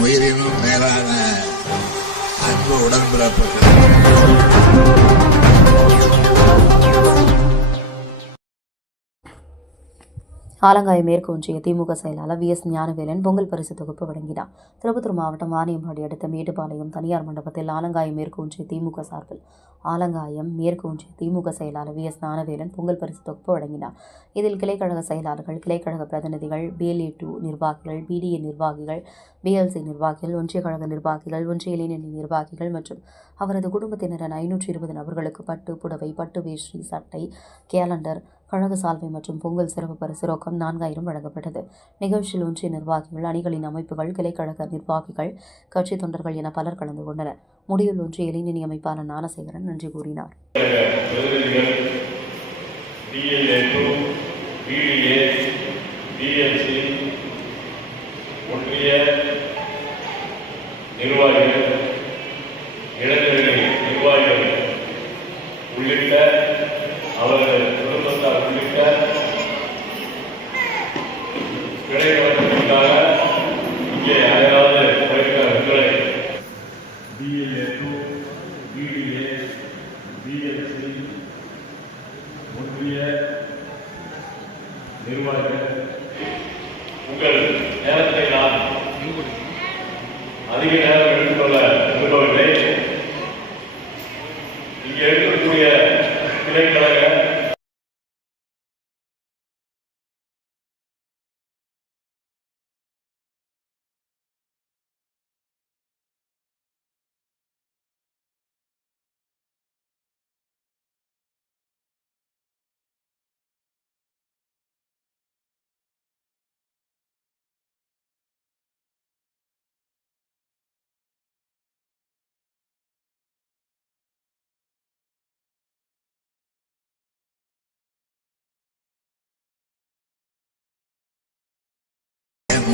உயிரினும் மேலான அன்பு உடன்பிறப்புகள். ஆலங்காய மேற்கு ஒன்றிய திமுக செயலாளர் VS ஞானவேலன் பொங்கல் பரிசு தொகுப்பு வழங்கினார். திருப்பத்தூர் மாவட்டம் வாணியம்பாடி அடுத்த மேட்டுப்பாளையம் தனியார் மண்டபத்தில் ஆலங்காய மேற்கு ஒன்றிய திமுக சார்பில் ஆலங்காயம் மேற்கு ஒன்றிய திமுக செயலாளர் VS ஞானவேலன் பொங்கல் பரிசு தொகுப்பு வழங்கினார். இதில் கிளைக்கழக செயலாளர்கள், கிளைக்கழக பிரதிநிதிகள், BLA2 நிர்வாகிகள், BDA நிர்வாகிகள், BLC நிர்வாகிகள், ஒன்றிய கழக நிர்வாகிகள், ஒன்றிய இளைஞரணி நிர்வாகிகள் மற்றும் அவரது குடும்பத்தினர் என 520 நபர்களுக்கு பட்டு புடவை, பட்டு வேஷ்டி, சட்டை, கேலண்டர், கழக சால்வை மற்றும் பொங்கல் சிறப்பு பரிசு ரொக்கம் 4000 வழங்கப்பட்டது. நிகழ்ச்சியில் ஒன்றிய நிர்வாகிகள், அணிகளின் அமைப்புகள், கிளைக்கழக நிர்வாகிகள், கட்சி தொண்டர்கள் என பலர் கலந்து கொண்டனர். முடிவில் ஒன்றிய இளைஞரணி அமைப்பாளர் ஞானசேகரன் நன்றி கூறினார். ஒன்றிய நிர்வாகிகள், இளைஞரணி நிர்வாகிகள் உள்ளிட்ட அவர்கள் குடும்பத்தார் உள்ளிட்ட கிடைக்கவர்களுக்காக இங்கே அடையாள குறைகளை BLA2, BDA, BLC, ஒன்றிய நிர்வாகிகள், உங்கள் நேரத்தை நான் அதிக நேரம் எடுத்துக்கொள்ள விரும்பவில்லை. இங்கே இருக்கக்கூடிய கிளைக்கழக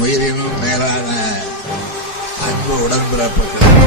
உயிரினும் மேலான அன்பு உடன்பிறப்புகள்.